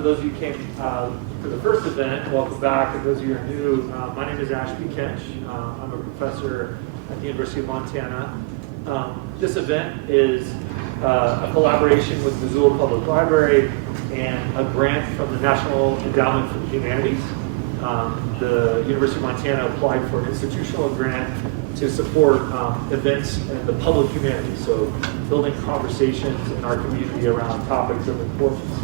for those of you who came for the first event, welcome back. And those of you who are new, my name is Ashby Kench. I'm a professor at the University of Montana. This event is a collaboration with Missoula Public Library and a grant from the National Endowment for the Humanities. The University of Montana applied for an institutional grant to support events in the public humanities, so building conversations in our community around topics of importance.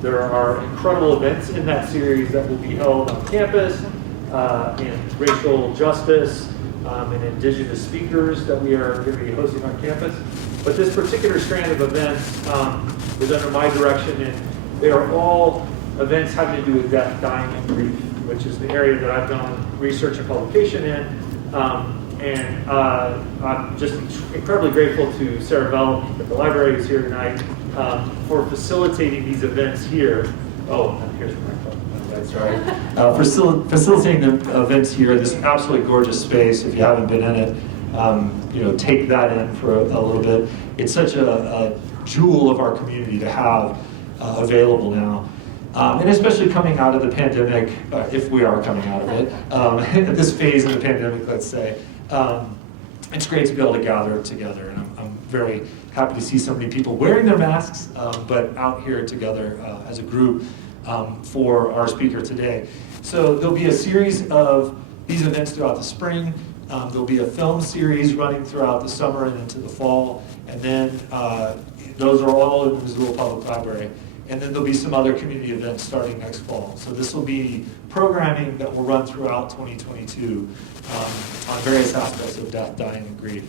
There are incredible events in that series that will be held on campus, in racial justice, and indigenous speakers that we are going to be hosting on campus. But this particular strand of events is under my direction, and they are all events having to do with death, dying, and grief, which is the area that I've done research and publication in. I'm just incredibly grateful to Sarah Bell at the library who's here tonight for facilitating these events here. Oh, and here's my phone. That's right. Facilitating the events here, this absolutely gorgeous space. If you haven't been in it, take that in for a little bit. It's such a jewel of our community to have available now. And especially coming out of the pandemic, if we are coming out of it, at this phase of the pandemic, let's say, it's great to be able to gather together. And I'm very happy to see so many people wearing their masks, but out here together as a group for our speaker today. So there'll be a series of these events throughout the spring. There'll be a film series running throughout the summer and into the fall. And then those are all in the Missoula Public Library. And then there'll be some other community events starting next fall. So this will be programming that will run throughout 2022 on various aspects of death, dying, and grief.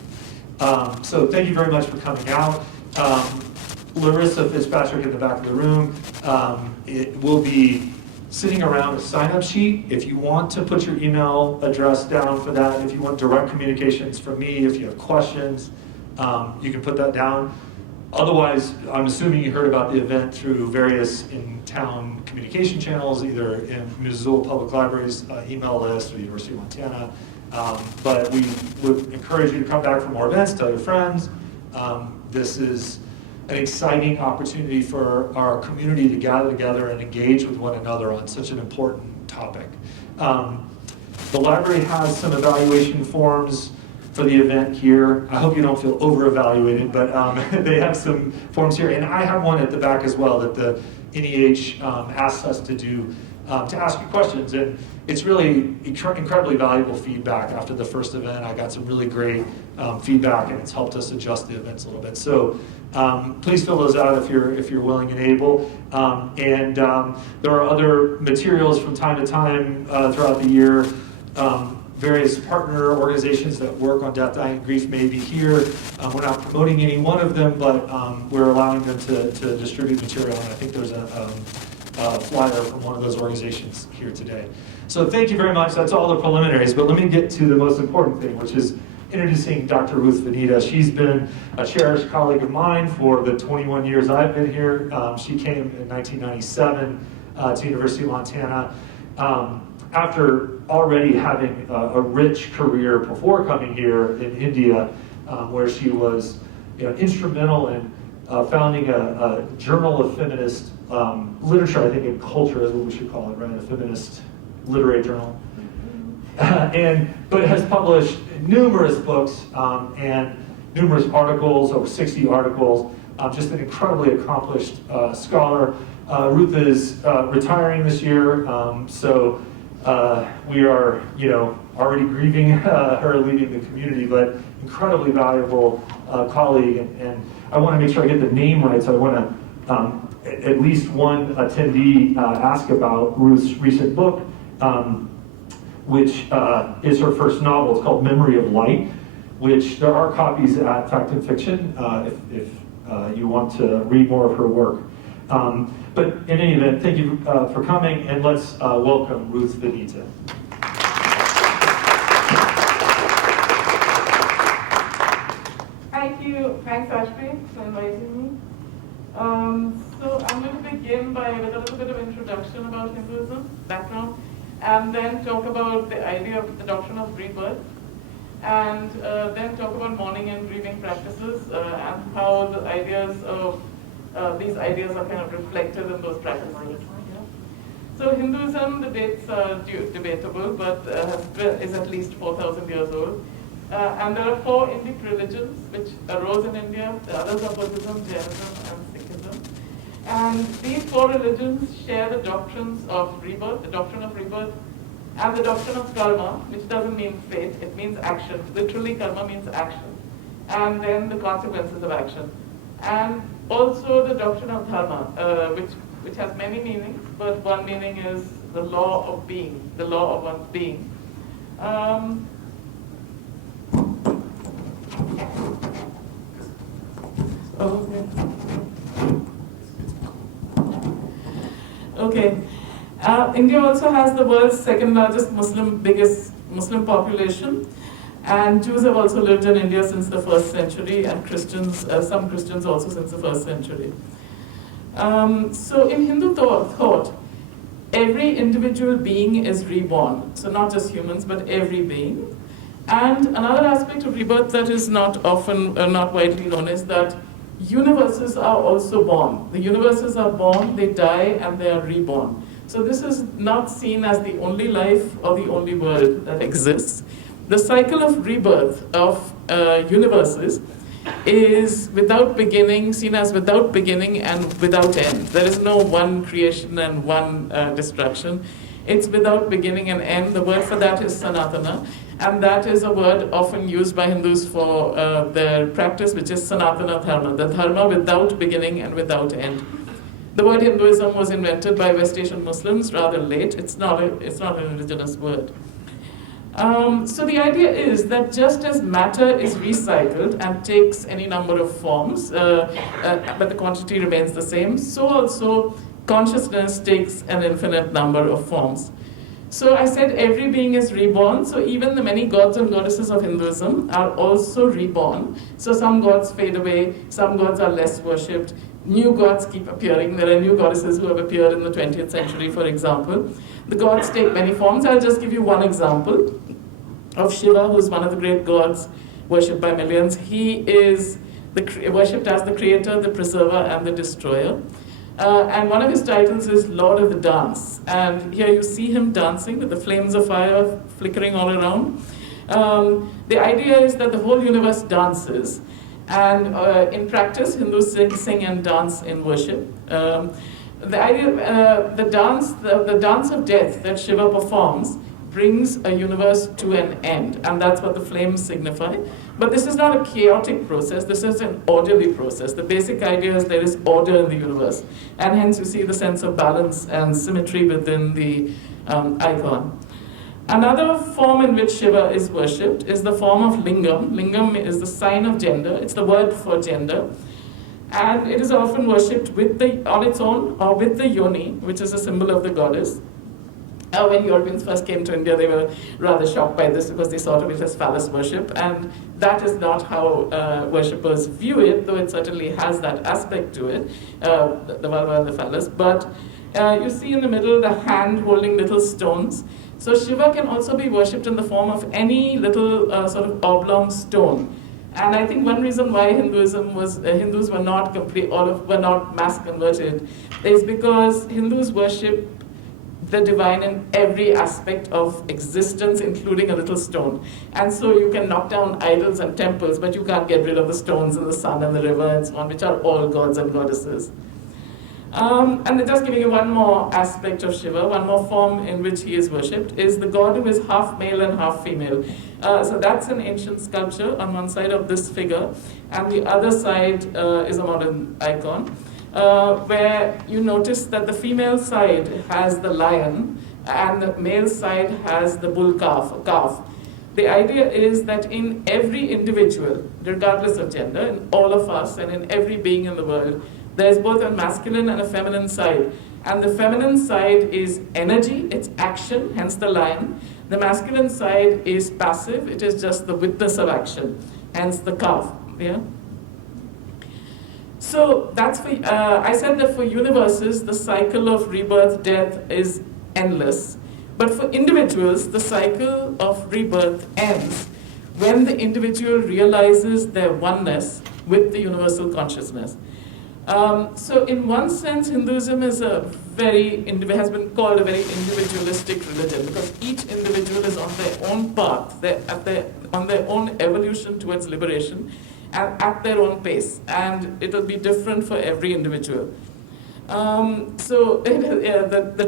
So thank you very much for coming out. Larissa Fitzpatrick in the back of the room. It will be sitting around a sign-up sheet. If you want to put your email address down for that, if you want direct communications from me, if you have questions, you can put that down. Otherwise, I'm assuming you heard about the event through various in-town communication channels, either in Missoula Public Library's email list or the University of Montana. But we would encourage you to come back for more events, tell your friends. This is an exciting opportunity for our community to gather together and engage with one another on such an important topic. The library has some evaluation forms for the event here. I hope you don't feel over-evaluated, but they have some forms here, and I have one at the back as well that the NEH asks us to do to ask you questions, and it's really incredibly valuable feedback. After the first event, I got some really great feedback, and it's helped us adjust the events a little bit. So please fill those out if you're willing and able. And there are other materials from time to time throughout the year. Various partner organizations that work on death, dying, and grief may be here. We're not promoting any one of them, but we're allowing them to distribute material, and I think there's a flyer from one of those organizations here today. So thank you very much. That's all the preliminaries, but let me get to the most important thing, which is introducing Dr. Ruth Vanita. She's been a cherished colleague of mine for the 21 years I've been here. She came in 1997 to University of Montana. After already having a rich career before coming here in India, where she was instrumental in founding a journal of feminist literature, I think, and culture is what we should call it, right? A feminist literary journal. But has published numerous books and numerous articles, over 60 articles, just an incredibly accomplished scholar. Ruth is retiring this year, so we are, already grieving her leaving the community, but incredibly valuable colleague. And I want to make sure I get the name right, so I want to at least one attendee ask about Ruth's recent book, which is her first novel. It's called Memory of Light, which there are copies at Fact and Fiction if you want to read more of her work. But in any event, thank you for coming, and let's welcome Ruth Vanita. Thank you. Thanks, Ashby, for inviting me. So I'm going to begin with a little bit of introduction about Hinduism, background, and then talk about the idea of the doctrine of rebirth, and then talk about mourning and grieving practices, and how the ideas of these ideas are kind of reflected in those practices. Yeah. So Hinduism, the dates are debatable, but is at least 4,000 years old. And there are 4 Indic religions which arose in India. The others are Buddhism, Jainism, and Sikhism. And these 4 religions share the doctrines of rebirth, the doctrine of rebirth, and the doctrine of karma, which doesn't mean fate, it means action. Literally, karma means action. And then the consequences of action. And also the doctrine of dharma, which has many meanings, but one meaning is the law of being, the law of one's being. Okay. India also has the world's second largest biggest Muslim population, and Jews have also lived in India since the 1st century, and Christians, some Christians also since the 1st century. So in Hindu thought, every individual being is reborn. So not just humans, but every being. And another aspect of rebirth that is not widely known is that universes are also born. The universes are born, they die, and they are reborn. So this is not seen as the only life or the only world that exists. The cycle of rebirth of universes is without beginning, seen as without beginning and without end. There is no one creation and one destruction. It's without beginning and end. The word for that is Sanatana, and that is a word often used by Hindus for their practice, which is Sanatana Dharma, the Dharma without beginning and without end. The word Hinduism was invented by West Asian Muslims rather late. It's not an indigenous word. So the idea is that just as matter is recycled and takes any number of forms, but the quantity remains the same, so also consciousness takes an infinite number of forms. So I said every being is reborn, so even the many gods and goddesses of Hinduism are also reborn. So some gods fade away, some gods are less worshipped, new gods keep appearing. There are new goddesses who have appeared in the 20th century, for example. The gods take many forms. I'll just give you one example of Shiva, who's one of the great gods worshipped by millions. He is worshipped as the creator, the preserver, and the destroyer. And one of his titles is Lord of the Dance. And here you see him dancing with the flames of fire flickering all around. The idea is that the whole universe dances. And in practice, Hindus sing and dance in worship. The idea, the dance of death that Shiva performs brings a universe to an end, and that's what the flames signify. But this is not a chaotic process, this is an orderly process. The basic idea is there is order in the universe, and hence you see the sense of balance and symmetry within the icon. Another form in which Shiva is worshipped is the form of lingam. Lingam is the sign of gender, it's the word for gender. And it is often worshipped on its own or with the yoni, which is a symbol of the goddess. When Europeans first came to India, they were rather shocked by this because they thought of it as phallus worship, and that is not how worshippers view it, though it certainly has that aspect to it, the vulva and the phallus. But you see in the middle the hand holding little stones. So Shiva can also be worshipped in the form of any little sort of oblong stone. And I think one reason why Hindus were not were not mass converted is because Hindus worship the divine in every aspect of existence, including a little stone. And so you can knock down idols and temples, but you can't get rid of the stones and the sun and the river and so on, which are all gods and goddesses. And just giving you one more aspect of Shiva, one more form in which he is worshipped, is the god who is half male and half female. So that's an ancient sculpture on one side of this figure, and the other side is a modern icon, where you notice that the female side has the lion and the male side has the bull calf. The idea is that in every individual, regardless of gender, in all of us and in every being in the world, there's both a masculine and a feminine side. And the feminine side is energy, it's action, hence the lion. The masculine side is passive, it is just the witness of action, hence the calf. Yeah? So that's for, I said that for universes, the cycle of rebirth, death is endless. But for individuals, the cycle of rebirth ends when the individual realizes their oneness with the universal consciousness. So in one sense, Hinduism is has been called a very individualistic religion, because each individual is on their own path, on their own evolution towards liberation, and at their own pace, and it will be different for every individual. The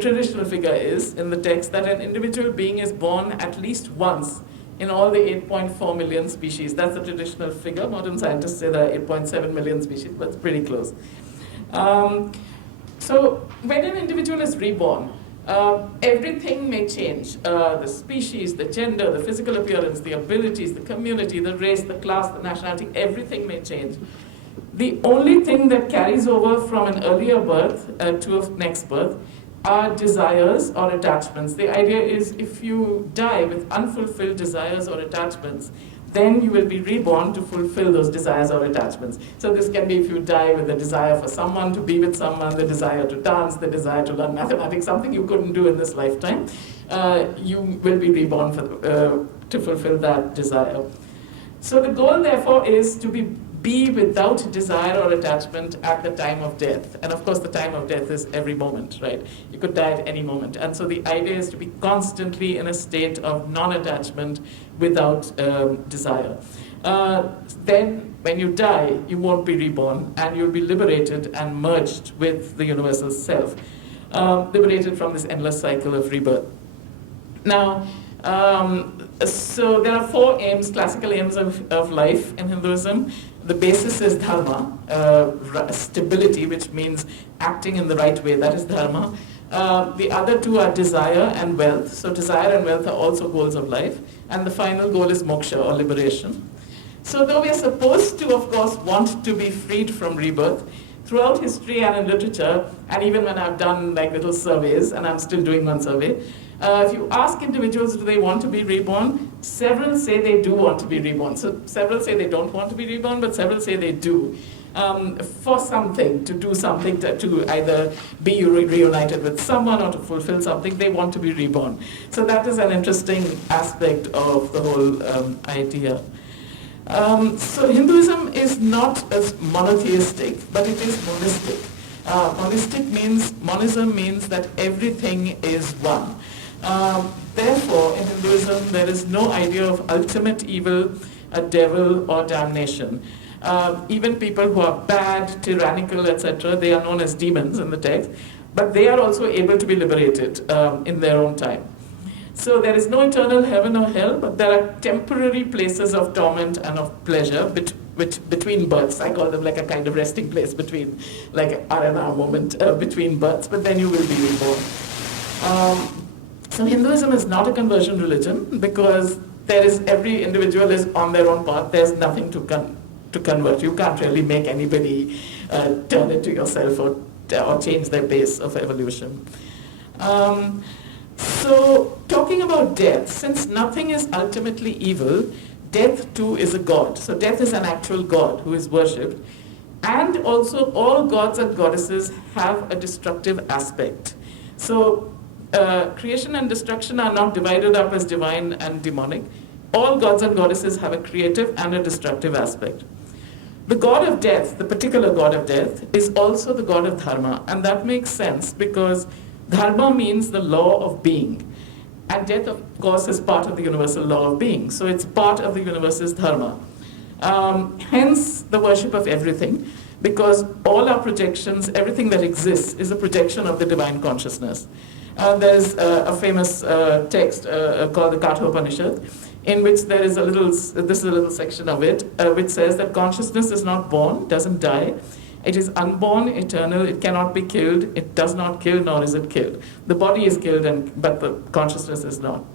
traditional figure is, in the text, that an individual being is born at least once in all the 8.4 million species. That's the traditional figure. Modern scientists say there are 8.7 million species, but it's pretty close. So when an individual is reborn, everything may change. The species, the gender, the physical appearance, the abilities, the community, the race, the class, the nationality, everything may change. The only thing that carries over from an earlier birth to a next birth are desires or attachments. The idea is, if you die with unfulfilled desires or attachments, then you will be reborn to fulfill those desires or attachments. So this can be if you die with the desire for someone, to be with someone, the desire to dance, the desire to learn mathematics, something you couldn't do in this lifetime, you will be reborn to fulfill that desire. So the goal, therefore, is to be without desire or attachment at the time of death. And of course, the time of death is every moment, right? You could die at any moment. And so the idea is to be constantly in a state of non-attachment without desire. Then, when you die, you won't be reborn, and you'll be liberated and merged with the universal self, liberated from this endless cycle of rebirth. Now, so there are 4 aims, classical aims of life in Hinduism. The basis is dharma, stability, which means acting in the right way, that is dharma. The other 2 are desire and wealth. So desire and wealth are also goals of life. And the final goal is moksha, or liberation. So though we are supposed to, of course, want to be freed from rebirth, throughout history and in literature, and even when I've done like little surveys, and I'm still doing one survey, if you ask individuals, do they want to be reborn? Several say they do want to be reborn. So several say they don't want to be reborn, but several say they do. For something, to do something, to either be reunited with someone or to fulfill something, they want to be reborn. So that is an interesting aspect of the whole idea. So Hinduism is not as monotheistic, but it is monistic. Monism means that everything is one. Therefore, in Hinduism, there is no idea of ultimate evil, a devil, or damnation. Even people who are bad, tyrannical, etc., they are known as demons in the text, but they are also able to be liberated in their own time. So there is no eternal heaven or hell, but there are temporary places of torment and of pleasure between births. I call them like a kind of resting place between, like an R&R moment between births, but then you will be reborn. So Hinduism is not a conversion religion, because every individual is on their own path. There's nothing to convert. You can't really make anybody turn into yourself or change their pace of evolution. So talking about death, since nothing is ultimately evil, death too is a god. So death is an actual god who is worshipped. And also all gods and goddesses have a destructive aspect. So creation and destruction are not divided up as divine and demonic. All gods and goddesses have a creative and a destructive aspect. The god of death, the particular god of death, is also the god of dharma. And that makes sense, because dharma means the law of being. And death, of course, is part of the universal law of being. So it's part of the universe's dharma. Hence the worship of everything, because all our projections, everything that exists, is a projection of the divine consciousness. There's a famous text called the Katha Upanishad, in which there is this is a little section of it, which says that consciousness is not born, doesn't die. It is unborn, eternal, it cannot be killed, it does not kill, nor is it killed. The body is killed, but the consciousness is not.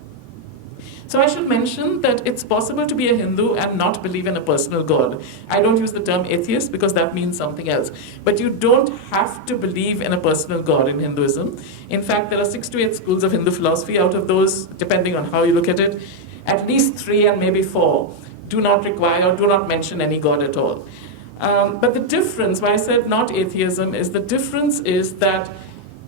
So I should mention that it's possible to be a Hindu and not believe in a personal God. I don't use the term atheist because that means something else. But you don't have to believe in a personal God in Hinduism. In fact, there are 6 to 8 schools of Hindu philosophy. Out of those, depending on how you look at it, at least 3 and maybe 4 do not require or do not mention any God at all. But the difference, why I said not atheism, is the difference is that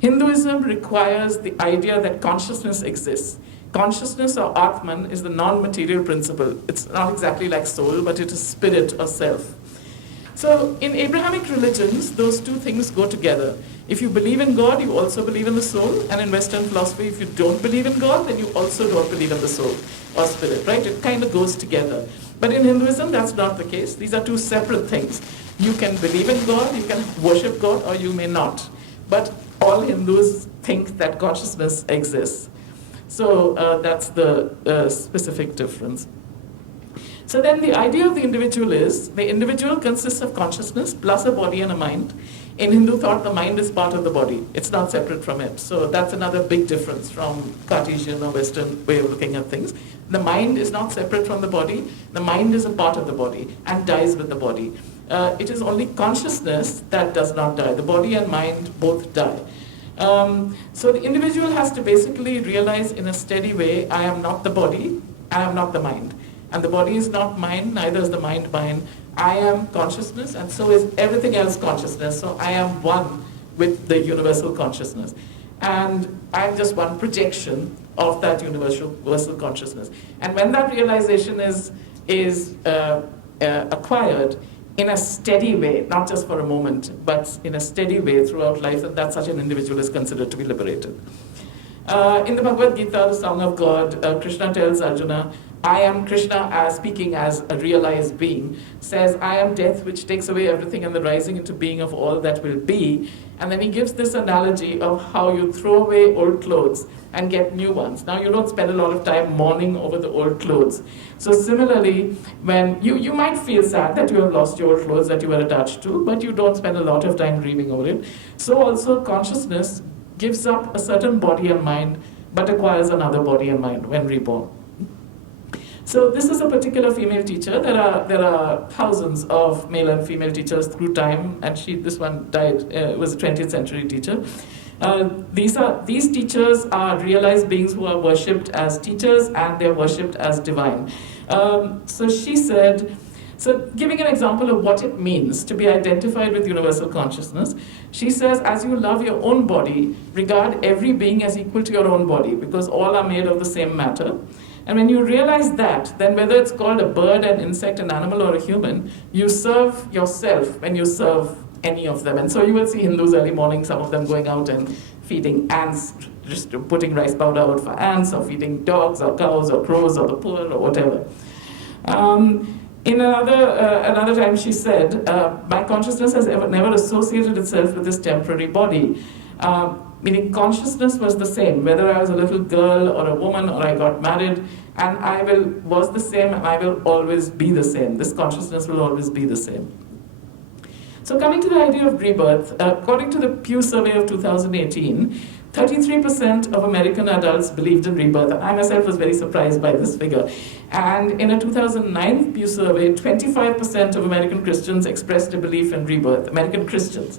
Hinduism requires the idea that consciousness exists. Consciousness, or Atman, is the non-material principle. It's not exactly like soul, but it is spirit or self. So in Abrahamic religions, those two things go together. If you believe in God, you also believe in the soul. And in Western philosophy, if you don't believe in God, then you also don't believe in the soul or spirit, right? It kind of goes together. But in Hinduism, that's not the case. These are two separate things. You can believe in God, you can worship God, or you may not. But all Hindus think that consciousness exists. So that's the specific difference. So then the idea of the individual is, the individual consists of consciousness plus a body and a mind. In Hindu thought, the mind is part of the body. It's not separate from it. So that's another big difference from Cartesian or Western way of looking at things. The mind is not separate from the body. The mind is a part of the body and dies with the body. It is only consciousness that does not die. The body and mind both die. So the individual has to basically realize in a steady way, I am not the body, I am not the mind. And the body is not mine, neither is the mind mine. I am consciousness, and so is everything else consciousness. So I am one with the universal consciousness. And I am just one projection of that universal consciousness. And when that realization is acquired in a steady way, not just for a moment, but in a steady way throughout life, and that such an individual is considered to be liberated. In the Bhagavad Gita, the Song of God, Krishna tells Arjuna, I am Krishna as speaking as a realized being, says, I am death which takes away everything and the rising into being of all that will be. And then he gives this analogy of how you throw away old clothes and get new ones. Now you don't spend a lot of time mourning over the old clothes. So similarly, when you might feel sad that you have lost your old clothes that you were attached to, but you don't spend a lot of time grieving over it. So also consciousness gives up a certain body and mind, but acquires another body and mind when reborn. So this is a particular female teacher. There are thousands of male and female teachers through time, and this one died, was a 20th century teacher. These teachers are realized beings who are worshipped as teachers, and they're worshipped as divine. So she said, so giving an example of what it means to be identified with universal consciousness, she says, as you love your own body, regard every being as equal to your own body, because all are made of the same matter. And when you realize that, then whether it's called a bird, an insect, an animal, or a human, you serve yourself when you serve any of them. And so you will see Hindus early morning, some of them going out and feeding ants, just putting rice powder out for ants, or feeding dogs, or cows, or crows, or the poor, or whatever. In another time she said, my consciousness has never associated itself with this temporary body. Meaning consciousness was the same, whether I was a little girl or a woman or I got married, and was the same, and I will always be the same. This consciousness will always be the same. So coming to the idea of rebirth, according to the Pew survey of 2018, 33% of American adults believed in rebirth. I myself was very surprised by this figure. And in a 2009 Pew survey, 25% of American Christians expressed a belief in rebirth, American Christians.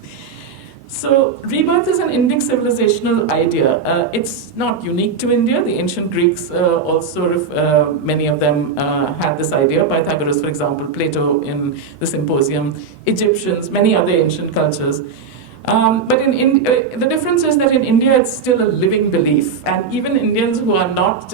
So rebirth is an Indic civilizational idea. It's not unique to India. The ancient Greeks also, many of them had this idea. Pythagoras, for example, Plato in the Symposium, Egyptians, many other ancient cultures. But the difference is that in India it's still a living belief, and even Indians who are not,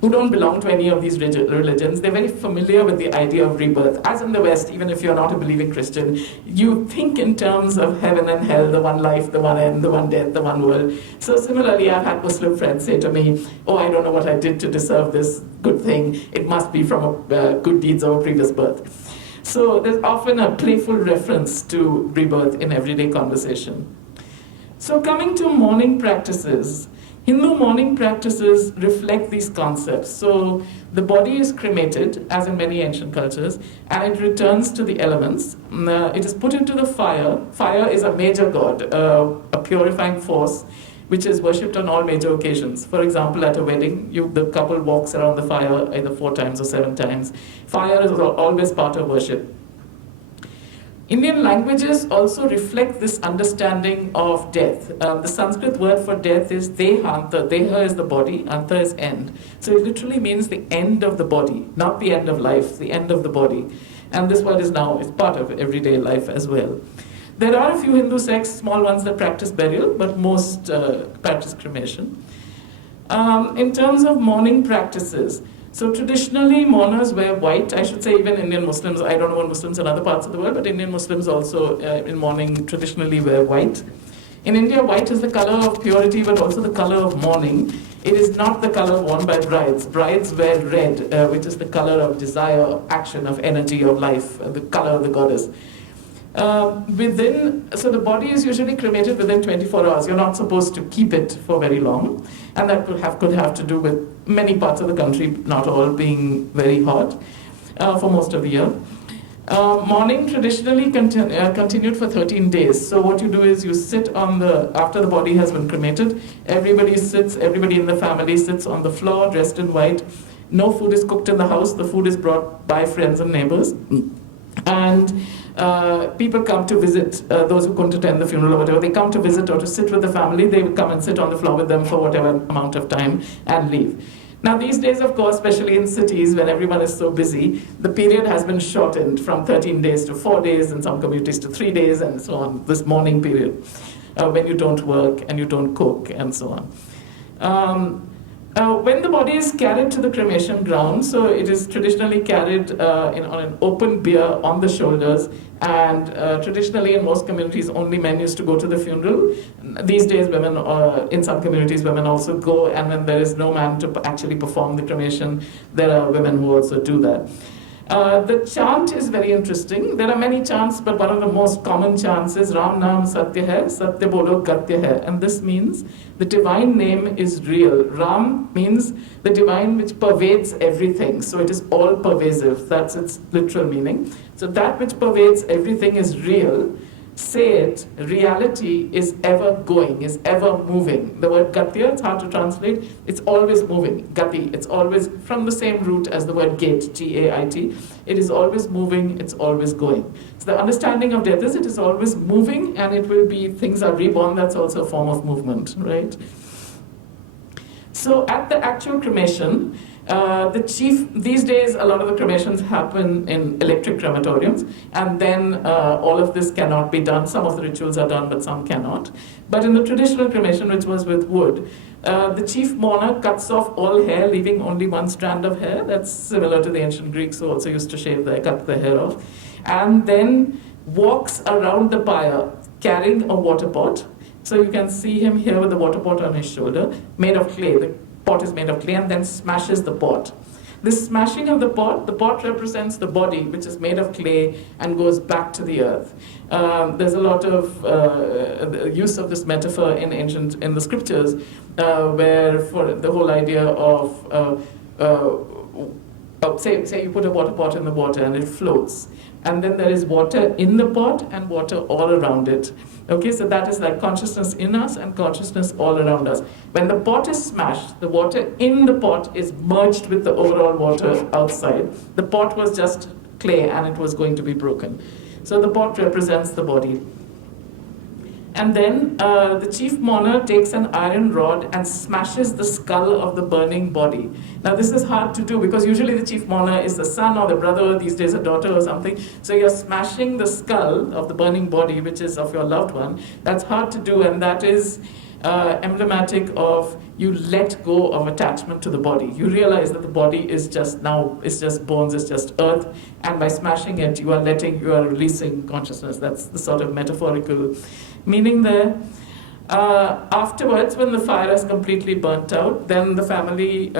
who don't belong to any of these religions, they're very familiar with the idea of rebirth. As in the West, even if you're not a believing Christian, you think in terms of heaven and hell, the one life, the one end, the one death, the one world. So similarly, I've had Muslim friends say to me, oh, I don't know what I did to deserve this good thing. It must be from good deeds of a previous birth. So there's often a playful reference to rebirth in everyday conversation. So coming to mourning practices, Hindu mourning practices reflect these concepts. So the body is cremated, as in many ancient cultures, and it returns to the elements. It is put into the fire. Fire is a major god, a purifying force, which is worshipped on all major occasions. For example, at a wedding, the couple walks around the fire either 4 times or 7 times. Fire is always part of worship. Indian languages also reflect this understanding of death. The Sanskrit word for death is dehanta. Deha is the body, anta is end. So it literally means the end of the body, not the end of life, the end of the body. And this word is part of everyday life as well. There are a few Hindu sects, small ones, that practice burial, but most practice cremation. In terms of mourning practices, So traditionally, mourners wear white. I should say even Indian Muslims, I don't know about Muslims in other parts of the world, but Indian Muslims also in mourning traditionally wear white. In India, white is the color of purity, but also the color of mourning. It is not the color worn by brides. Brides wear red, which is the color of desire, of action, of energy, of life, the color of the goddess. So the body is usually cremated within 24 hours. You're not supposed to keep it for very long, and that could have to do with many parts of the country, not all, being very hot for most of the year. Mourning traditionally continued for 13 days. So what you do is you sit after the body has been cremated, everybody in the family sits on the floor dressed in white. No food is cooked in the house. The food is brought by friends and neighbors. And people come to visit, those who couldn't attend the funeral or whatever, they come to visit or to sit with the family. They would come and sit on the floor with them for whatever amount of time and leave. Now these days, of course, especially in cities when everyone is so busy, the period has been shortened from 13 days to 4 days, in some communities to 3 days, and so on, this mourning period, when you don't work and you don't cook and so on. When the body is carried to the cremation ground, so it is traditionally carried on an open bier on the shoulders, and traditionally in most communities only men used to go to the funeral. These days women, in some communities women also go, and when there is no man to actually perform the cremation, there are women who also do that. The chant is very interesting. There are many chants, but one of the most common chants is Ram Naam Satya Hai, Satya Bolo Gatya Hai. And this means the divine name is real. Ram means the divine which pervades everything. So it is all pervasive. That's its literal meaning. So that which pervades everything is real. Say it, reality is ever going, is ever moving. The word gatya, it's hard to translate, it's always moving. Gati, it's always from the same root as the word gate, G-A-I-T. It is always moving, it's always going. So the understanding of death is it is always moving, and it will be, things are reborn, that's also a form of movement, right? So at the actual cremation, these days a lot of the cremations happen in electric crematoriums, and then all of this cannot be done. Some of the rituals are done, but some cannot. But in the traditional cremation, which was with wood, the chief mourner cuts off all hair, leaving only one strand of hair. That's similar to the ancient Greeks who also used to cut the hair off, and then walks around the pyre carrying a water pot. So you can see him here with the water pot on his shoulder, made of clay. The pot is made of clay, and then smashes the pot. This smashing of the pot represents the body, which is made of clay and goes back to the earth. There's a lot of use of this metaphor in the scriptures, where for the whole idea of say you put a water pot in the water and it floats, and then there is water in the pot and water all around it. Okay, so that is like consciousness in us and consciousness all around us. When the pot is smashed, the water in the pot is merged with the overall water outside. The pot was just clay and it was going to be broken. So the pot represents the body. And then the chief mourner takes an iron rod and smashes the skull of the burning body. Now this is hard to do because usually the chief mourner is the son or the brother, these days a daughter or something. So you're smashing the skull of the burning body, which is of your loved one. That's hard to do, and that is emblematic of you let go of attachment to the body. You realize that the body is just bones, it's just earth, and by smashing it, you are releasing consciousness. That's the sort of metaphorical meaning there. Afterwards, when the fire is completely burnt out, then the family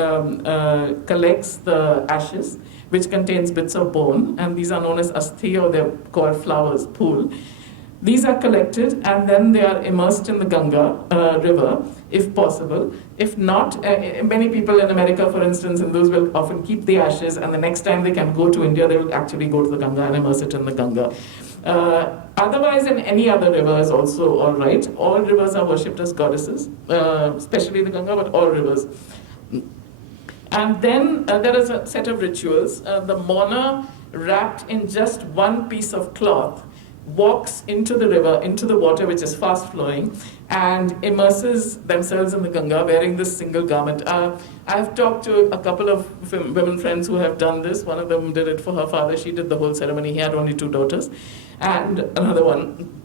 collects the ashes, which contains bits of bone, and these are known as asthi, or they're called flowers, pool. These are collected and then they are immersed in the Ganga river, if possible. If not, many people in America, for instance, Hindus will often keep the ashes, and the next time they can go to India, they will actually go to the Ganga and immerse it in the Ganga. Otherwise, in any other river is also all right. All rivers are worshipped as goddesses, especially the Ganga, but all rivers. And then there is a set of rituals. The mourner, wrapped in just one piece of cloth, walks into the river, into the water which is fast flowing, and immerses themselves in the Ganga wearing this single garment. I've talked to a couple of women friends who have done this. One of them did it for her father. She did the whole ceremony. He had only 2 daughters. And another one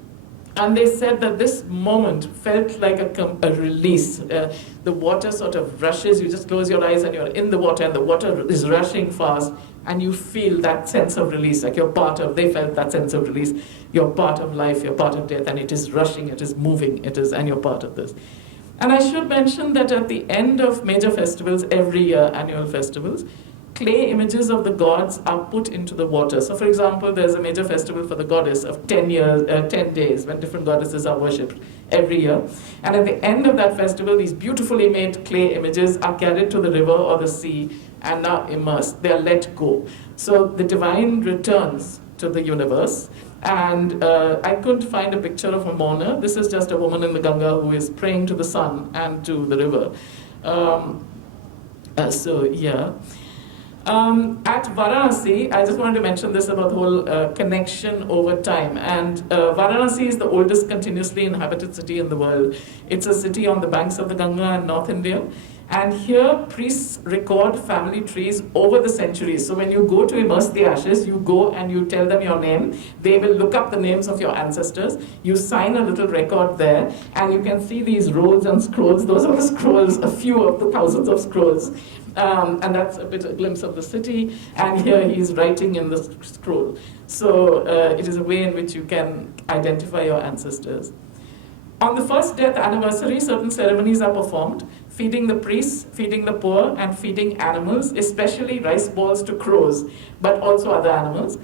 And they said that this moment felt like a release. The water sort of rushes, you just close your eyes and you're in the water, and the water is rushing fast, and you feel that sense of release, like you're part of, they felt that sense of release. You're part of life, you're part of death, and it is rushing, it is moving, and you're part of this. And I should mention that at the end of major festivals, every year, annual festivals, clay images of the gods are put into the water. So for example, there's a major festival for the goddess of 10 days, when different goddesses are worshipped every year. And at the end of that festival, these beautifully made clay images are carried to the river or the sea and are immersed. They are let go. So the divine returns to the universe. And I couldn't find a picture of a mourner. This is just a woman in the Ganga who is praying to the sun and to the river. At Varanasi, I just wanted to mention this about the whole connection over time. And Varanasi is the oldest continuously inhabited city in the world. It's a city on the banks of the Ganga in North India. And here, priests record family trees over the centuries. So when you go to immerse the ashes, you go and you tell them your name. They will look up the names of your ancestors. You sign a little record there, and you can see these rolls and scrolls. Those are the scrolls, a few of the thousands of scrolls. And that's a glimpse of the city. And here he's writing in the scroll. So it is a way in which you can identify your ancestors. On the first death anniversary, certain ceremonies are performed, feeding the priests, feeding the poor, and feeding animals, especially rice balls to crows, but also other animals.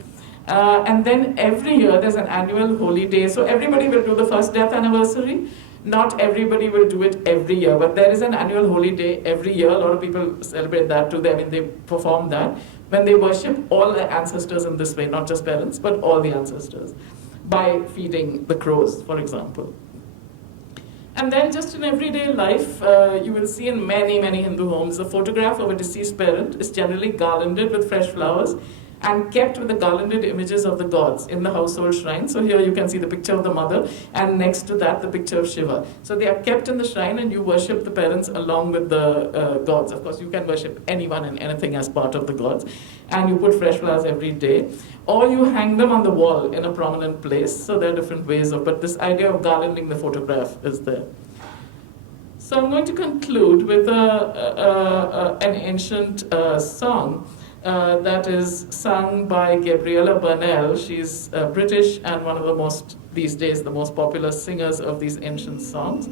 And then every year there's an annual holy day. So everybody will do the first death anniversary. Not everybody will do it every year, but there is an annual holy day every year. A lot of people celebrate that too. They perform that when they worship all the ancestors in this way, not just parents, but all the ancestors, by feeding the crows, for example. And then just in everyday life, you will see in many, many Hindu homes, a photograph of a deceased parent is generally garlanded with fresh flowers and kept with the garlanded images of the gods in the household shrine. So here you can see the picture of the mother, and next to that, the picture of Shiva. So they are kept in the shrine, and you worship the parents along with the gods. Of course, you can worship anyone and anything as part of the gods. And you put fresh flowers every day. Or you hang them on the wall in a prominent place. So there are different ways of, but this idea of garlanding the photograph is there. So I'm going to conclude with an ancient song that is sung by Gabriella Burnell. She's British and one of the most, these days, the most popular singers of these ancient songs.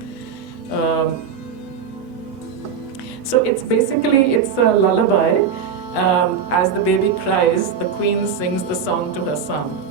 So it's basically, it's a lullaby. As the baby cries, the queen sings the song to her son.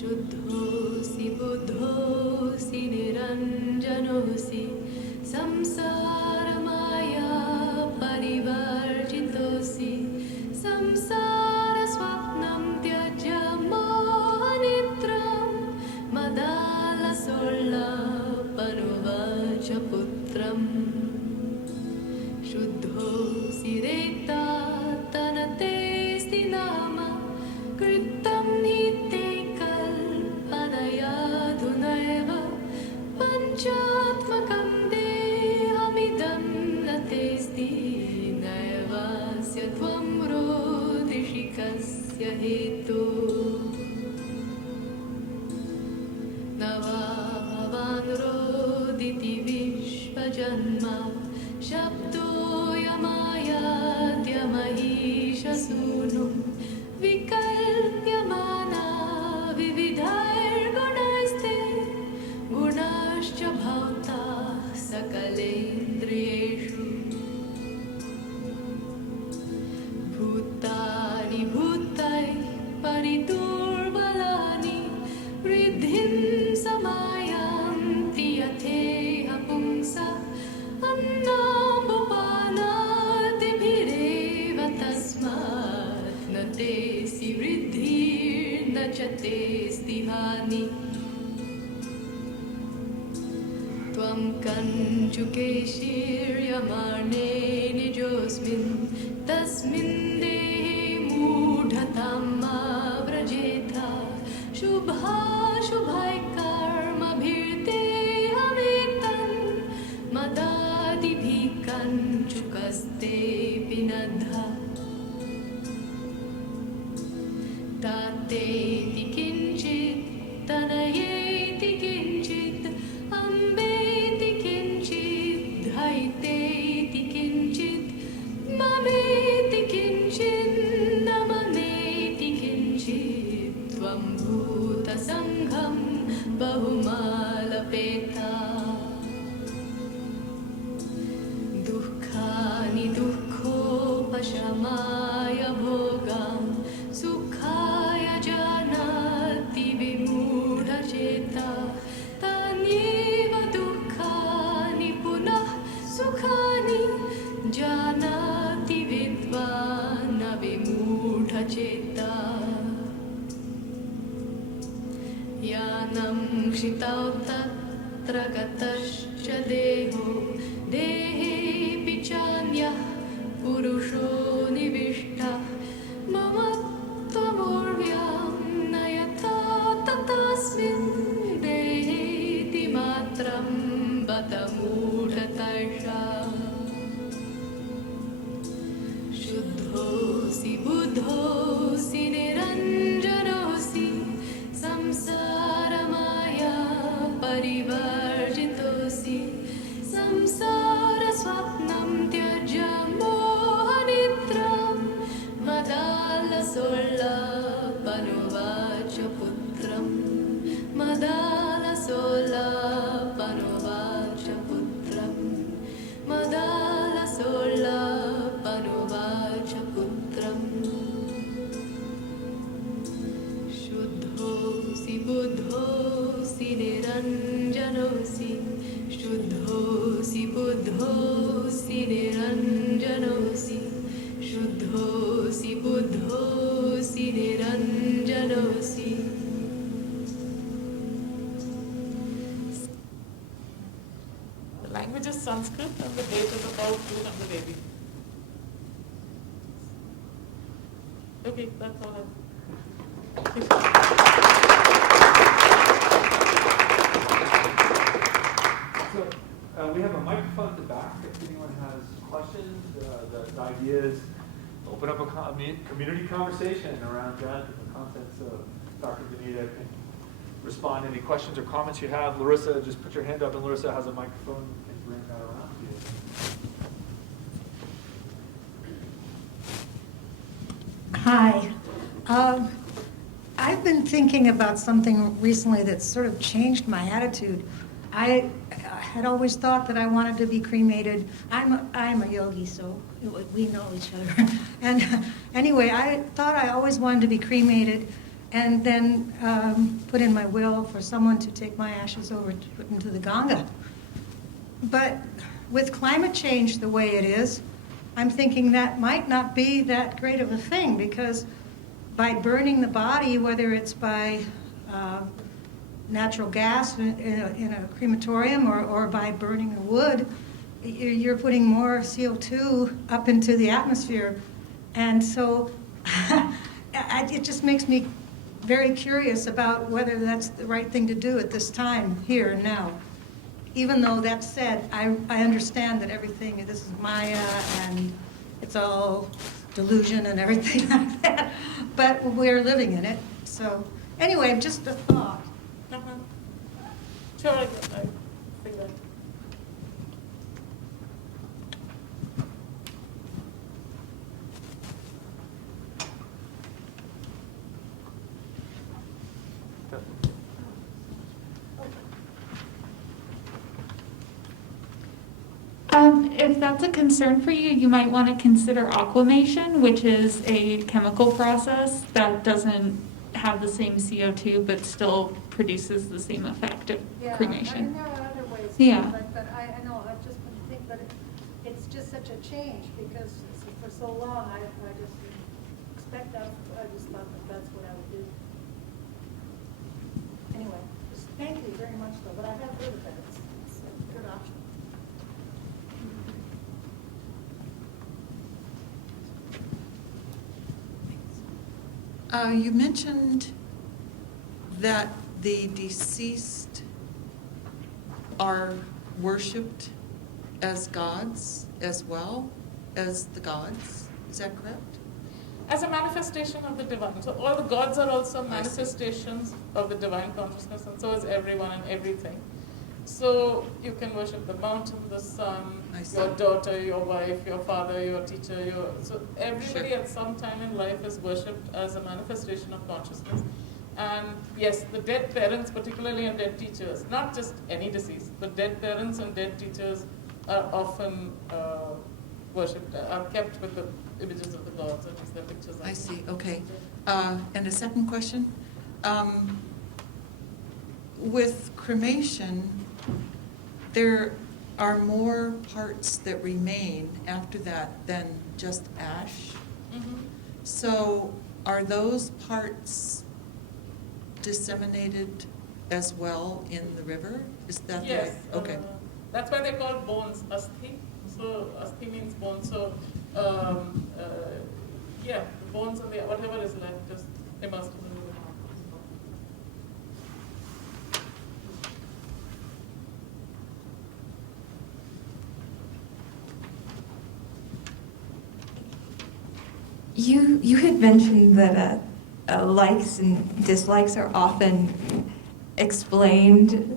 शुद्धोऽसि बुद्धोऽसि निरञ्जनोऽसि संसारमाया परिवर्जितोऽसि संसारस्वप्नं त्यज्य मोहनिद्रां मदालसोल्लापनुवाच पुत्रम् शुद्धोऽसि रेक्तात्तनतेऽस्ति नाम कृतं नीते कल्पनयाधुनैव पञ्चात्मकं देहमिदं न तेऽस्ति नैवास्य त्वं रोदिषि कस्य हेतुः न वा भवान् रोदिति विश्वजन्म शब्दोऽयमायाद्यमहीशसूनुं विकल्प्यमाना विविधैर्गुणैस्ते गुणाश्च भवता सकलेन्द्रियार्थाः तेऽस्ति वृद्धिर्न च तेऽस्ति हानि त्वं कञ्चुकेशीर्यमाणे निजोऽस्मिन् तस्मिन् देहे मूढतां मा व्रजेथा शुभाशुभाय कर्मभिर्देहमेतन् मदादिभिः कञ्चुकस्तेऽपि नद्धा तातेति किञ्चित् तनयेति किञ्चित् अम्बेति किञ्चित् धैतेति किञ्चित् ममेति किञ्चित् न ममेति किञ्चित् त्वं भूतसङ्घं बहुमालपेता दुःखानि दुःखोपशमाय भोगान् सुखाय जानाति विमूढचेता तान्येव दुःखानि पुनः सुखानि जानाति विद्वान् न विमूढचेता यानं क्षितौ तत्र गतश्च देहो देहेऽपि चान्यः पुरुषो निविष्टः मम त्वमूर्व्यां न यथा तथास्मिन् देहेति मात्रं बत मूढतर्षा शुद्धोऽसि बुद्धोऽसि निरञ्जनोऽसि संसारमाया परिवर्जितोऽसि संसारस्वप्नं त्यज मोहनिद्रां मदालसोल्लापनुवाच पुत्रं मदालसोल्लापनुवाच पुत्रं मदालसोल्लापनुवाच पुत्रम् शुद्धोऽसि बुद्धोऽसि निरञ्जनोऽसि शुद्धोऽसि बुद्धोऽसि निरञ्जनोऽसि शुद्धोऽसि बुद्धोऽसि निरञ्जनोऽसि The language is Sanskrit and the date is about June and the baby. Okay, that's all. So we have a microphone at the back. If anyone has questions, the idea is open up a community conversation around that, the contents of Dr. Vanita can respond to any questions or comments you have. Larissa, just put your hand up, and Larissa has a microphone and bring that around to you. Hi. I've been thinking about something recently that's sort of changed my attitude. I had always thought that I wanted to be cremated. I'm a yogi, so we know each other. And anyway, I thought I always wanted to be cremated and then put in my will for someone to take my ashes over to put into the Ganga. But with climate change the way it is, I'm thinking that might not be that great of a thing, because by burning the body, whether it's by natural gas in a crematorium or by burning the wood, you're putting more CO2 up into the atmosphere. And so it just makes me very curious about whether that's the right thing to do at this time, here and now. Even though that said, I understand that everything, this is Maya and it's all delusion and everything like that, but we're living in it. So anyway, just a thought. Sure, I think that. If that's a concern for you, you might want to consider aquamation, which is a chemical process that doesn't have the same CO2 but still produces the same effect of cremation. Yeah, there are other ways. Yeah. But I know, I've just been thinking, but it's just such a change, because for so long I just respect that, I just thought that that's what I would do. Anyway, just thank you very much though, but I have heard of that. It's a good option. You mentioned that the deceased are worshipped as gods as well as the gods. Is that correct? As a manifestation of the divine. So all the gods are also manifestations of the divine consciousness, and so is everyone and everything. So you can worship the mountain, the sun, your daughter, your wife, your father, your teacher, so everybody at some time in life is worshipped as a manifestation of consciousness. And yes, the dead parents, particularly and dead teachers, not just any deceased, but dead parents and dead teachers are often worshipped, are kept with the images of the gods, at least their pictures. I see, okay. And a second question. With cremation, there are more parts that remain after that than just ash. Mm-hmm. So are those parts disseminated as well in the river? Is that Yes. right? Okay. That's why they're called bones, asthi. So asthi means bone. So yeah, the bones and whatever is left just immersed in the river. You had mentioned that likes and dislikes are often explained,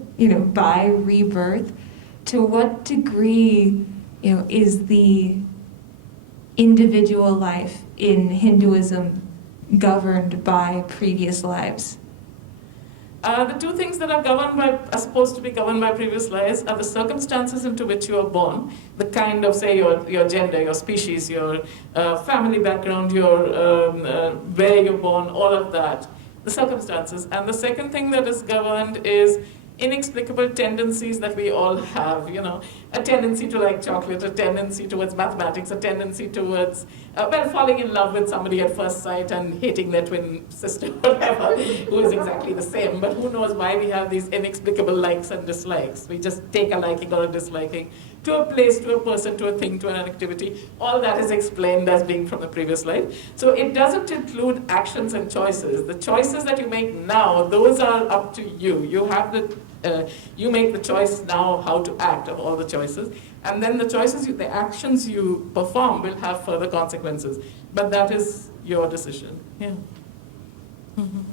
by rebirth. To what degree, is the individual life in Hinduism governed by previous lives? The two things that are supposed to be governed by previous lives are the circumstances into which you are born, the kind of, say, your gender, your species, your family background, where you're born, all of that, the circumstances. And the second thing that is governed is inexplicable tendencies that we all have, a tendency to like chocolate, a tendency towards mathematics, a tendency towards, falling in love with somebody at first sight and hating their twin sister, whatever, who is exactly the same. But who knows why we have these inexplicable likes and dislikes. We just take a liking or a disliking to a place, to a person, to a thing, to an activity. All that is explained as being from the previous life. So it doesn't include actions and choices. The choices that you make now, those are up to you. You make the choice now how to act of all the choices. And then the actions you perform will have further consequences. But that is your decision. Yeah. Mm-hmm.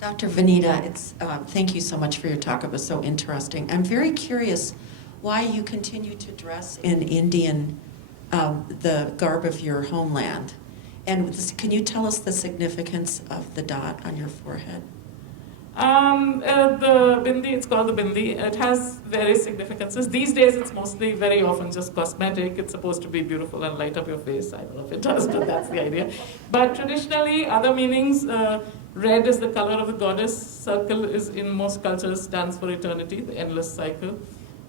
Dr. Vanita, thank you so much for your talk. It was so interesting. I'm very curious why you continue to dress in Indian, the garb of your homeland. And can you tell us the significance of the dot on your forehead? The bindi, it's called the bindi. It has various significances. These days, it's mostly very often just cosmetic. It's supposed to be beautiful and light up your face. I don't know if it does, but that's the idea. But traditionally, other meanings, red is the color of the goddess. Circle is, in most cultures, stands for eternity, the endless cycle.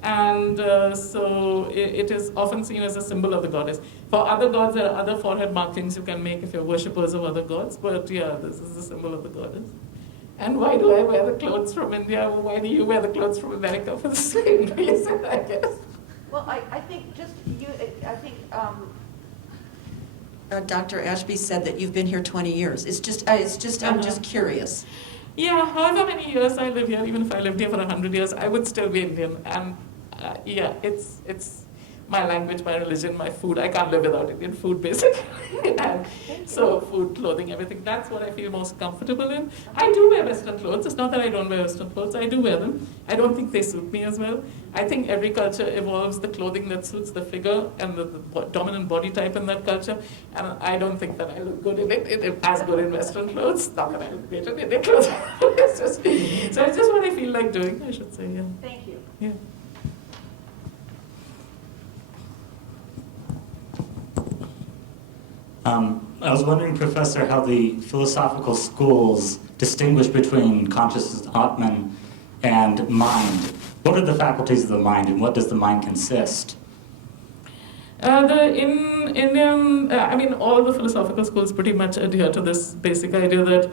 And so it is often seen as a symbol of the goddess. For other gods, there are other forehead markings you can make if you're worshippers of other gods. But yeah, this is the symbol of the goddess. And why do I wear the clothes from India? Why do you wear the clothes from America? For the same reason, I guess. Well, I think just you, I think, Dr. Ashby said that you've been here 20 years. I'm just curious. Yeah, however many years I live here, even if I lived here for 100 years, I would still be Indian. And yeah, it's my language, my religion, my food. I can't live without Indian food, basically. And so food, clothing, everything, that's what I feel most comfortable in. I do wear Western clothes. It's not that I don't wear Western clothes. I do wear them. I don't think they suit me as well. I think every culture evolves the clothing that suits the figure and the dominant body type in that culture. And I don't think that I look good in it, as good in Western clothes. Not that I look great in Indian clothes. So it's just what I feel like doing, I should say, yeah. thank you. Yeah. I was wondering, Professor, how the philosophical schools distinguish between consciousness, Atman, and mind. What are the faculties of the mind, and what does the mind consist? In Indian, all the philosophical schools pretty much adhere to this basic idea that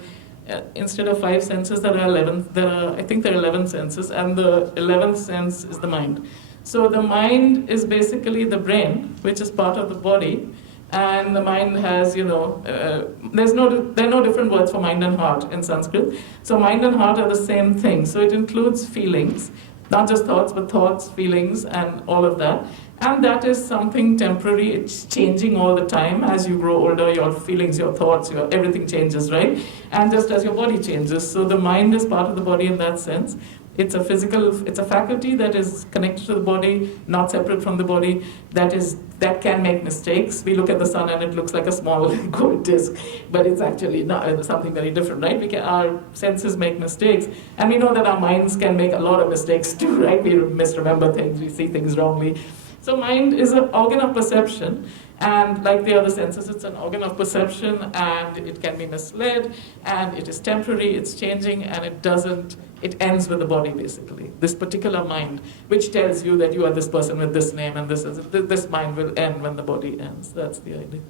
instead of 5 senses, there are 11. I think there are 11 senses, and the 11th sense is the mind. So the mind is basically the brain, which is part of the body, and the mind has, there are no different words for mind and heart in Sanskrit. So mind and heart are the same thing. So it includes feelings, not just thoughts, but thoughts, feelings, and all of that. And that is something temporary. It's changing all the time. As you grow older, your feelings, your thoughts, everything changes, right? And just as your body changes. So the mind is part of the body in that sense. It's a faculty that is connected to the body, not separate from the body, that can make mistakes. We look at the sun and it looks like a small gold disc, but it's actually not something very different, right? Our senses make mistakes, and we know that our minds can make a lot of mistakes too, right? We misremember things, we see things wrongly. So mind is an organ of perception, and like the other senses, it's an organ of perception, and it can be misled, and it is temporary, it's changing, and it ends with the body, basically. This particular mind, which tells you that you are this person with this name, and this mind will end when the body ends. That's the idea.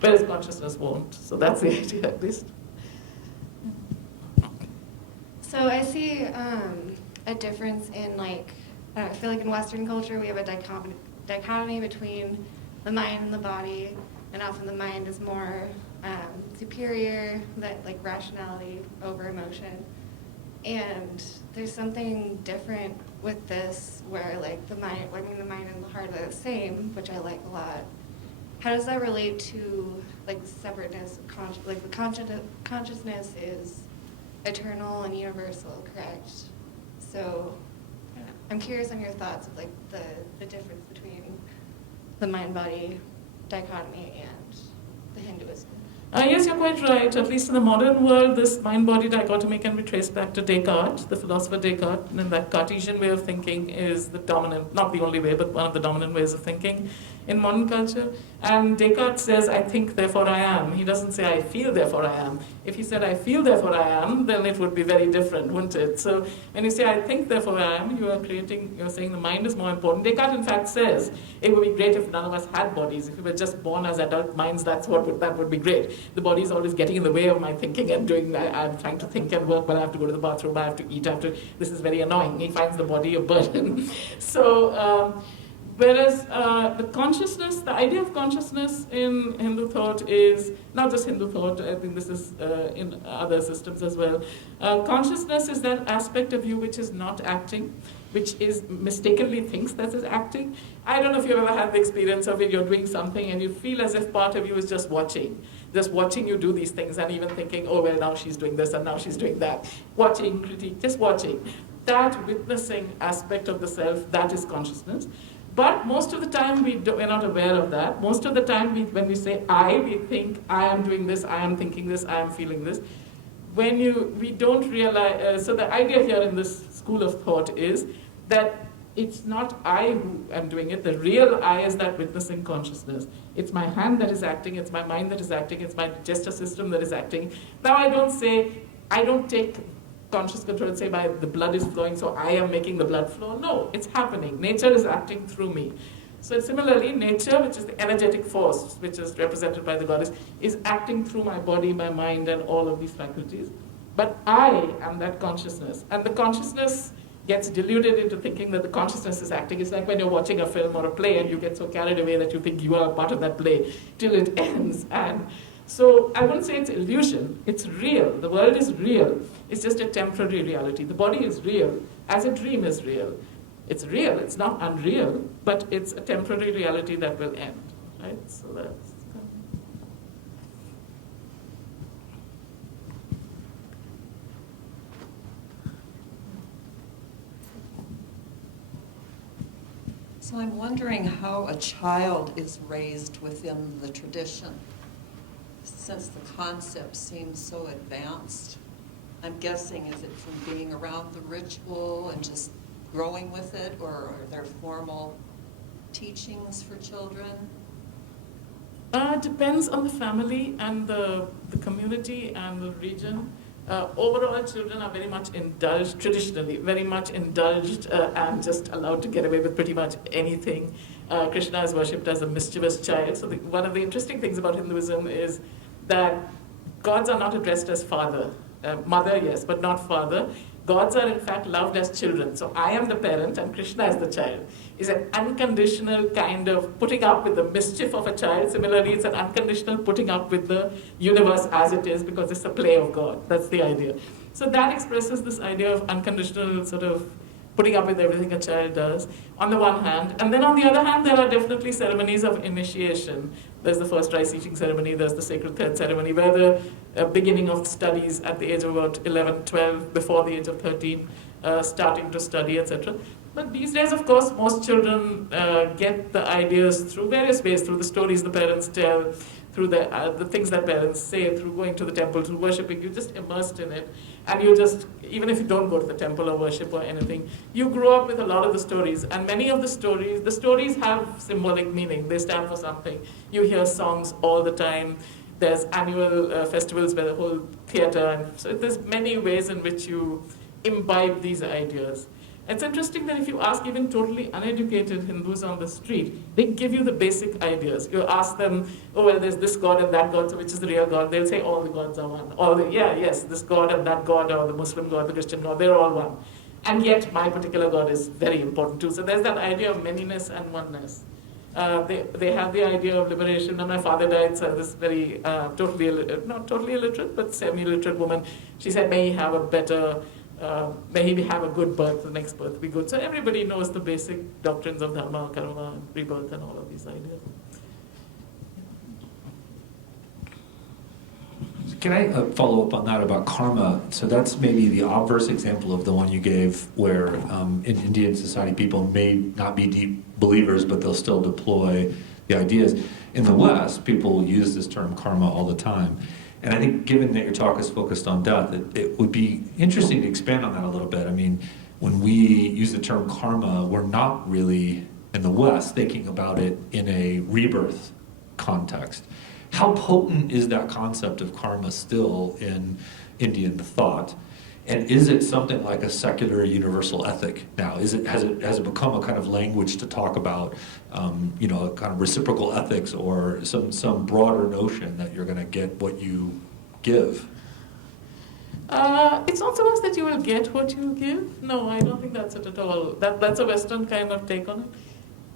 Whereas consciousness won't. So that's the idea, at least. So I see a difference in, I feel like in Western culture we have a dichotomy between the mind and the body, and often the mind is more superior, that rationality over emotion. And there's something different with this where the mind and the heart are the same, which I like a lot. How does that relate to separateness of the consciousness is eternal and universal, correct? So I'm curious on your thoughts of the difference between the mind-body dichotomy and the Hinduism. Yes, you're quite right. At least in the modern world, this mind-body dichotomy can be traced back to Descartes, the philosopher Descartes, and that Cartesian way of thinking is the dominant, not the only way, but one of the dominant ways of thinking in modern culture. And Descartes says, I think, therefore I am. He doesn't say, I feel, therefore I am. If he said, I feel, therefore I am, then it would be very different, wouldn't it? So when you say, I think, therefore I am, you're saying the mind is more important. Descartes, in fact, says, it would be great if none of us had bodies. If we were just born as adult minds, that would be great. The body is always getting in the way of my thinking and I'm trying to think and work, but I have to go to the bathroom, I have to eat, this is very annoying. He finds the body a burden. So, whereas the consciousness, the idea of consciousness in Hindu thought is, not just Hindu thought, I think this is in other systems as well. Consciousness is that aspect of you which is not acting, which is mistakenly thinks that is acting. I don't know if you've ever had the experience of it, you're doing something and you feel as if part of you is just watching you do these things and even thinking, oh, well, now she's doing this and now she's doing that. Watching, critique, just watching. That witnessing aspect of the self, that is consciousness. But most of the time, we're not aware of that. Most of the time, when we say I, we think I am doing this, I am thinking this, I am feeling this. We don't realize, so the idea here in this school of thought is that it's not I who am doing it. The real I is that witnessing consciousness. It's my hand that is acting, it's my mind that is acting, it's my gesture system that is acting. Now I don't take conscious control and say the blood is flowing, so I am making the blood flow. No, it's happening. Nature is acting through me. So similarly, nature, which is the energetic force, which is represented by the goddess, is acting through my body, my mind, and all of these faculties. But I am that consciousness. And the consciousness gets diluted into thinking that the consciousness is acting. It's like when you're watching a film or a play and you get so carried away that you think you are a part of that play till it ends. And so I wouldn't say it's illusion. It's real. The world is real. It's just a temporary reality. The body is real, as a dream is real. It's real. It's not unreal, but it's a temporary reality that will end. Right? So that's. So I'm wondering how a child is raised within the tradition, since the concept seems so advanced. I'm guessing, is it from being around the ritual and just growing with it, or are there formal teachings for children? Depends on the family and the community and the region. Overall, children are very much indulged, traditionally, very much indulged and just allowed to get away with pretty much anything. Krishna is worshipped as a mischievous child. So one of the interesting things about Hinduism is that gods are not addressed as father. Mother, yes, but not father. Gods are in fact loved as children. So I am the parent and Krishna is the child. It's an unconditional kind of putting up with the mischief of a child. Similarly, it's an unconditional putting up with the universe as it is because it's a play of God. That's the idea. So that expresses this idea of unconditional sort of putting up with everything a child does, on the one hand. And then on the other hand, there are definitely ceremonies of initiation. There's the first rice eating ceremony, there's the sacred thread ceremony, where the beginning of studies at the age of about 11, 12, before the age of 13, starting to study, etc. But these days, of course, most children get the ideas through various ways, through the stories the parents tell, through the things that parents say, through going to the temple, through worshipping. You're just immersed in it. And you just, even if you don't go to the temple or worship or anything, you grow up with a lot of the stories. And many of the stories have symbolic meaning. They stand for something. You hear songs all the time. There's annual festivals where the whole theater, and so there's many ways in which you imbibe these ideas. It's interesting that if you ask even totally uneducated Hindus on the street, they give you the basic ideas. You ask them, oh, well, there's this God and that God, so which is the real God? They'll say all the gods are one. Yes, this God and that God, or the Muslim God, the Christian God, they're all one. And yet my particular God is very important too. So there's that idea of manyness and oneness. They have the idea of liberation. And my father died, so this very, not totally illiterate, but semi-literate woman, she said, may he have a better... may he have a good birth, the next birth be good. So everybody knows the basic doctrines of dharma, karma, rebirth, and all of these ideas. Can I follow up on that about karma? So that's maybe the obverse example of the one you gave, where in Indian society people may not be deep believers, but they'll still deploy the ideas. In the West, people use this term karma all the time. And I think given that your talk is focused on death, it would be interesting to expand on that a little bit. I mean, when we use the term karma, we're not really, in the West, thinking about it in a rebirth context. How potent is that concept of karma still in Indian thought? And is it something like a secular universal ethic now? Has it become a kind of language to talk about, a kind of reciprocal ethics, or some broader notion that you're going to get what you give? It's not so much that you will get what you give. No, I don't think that's it at all. That's a Western kind of take on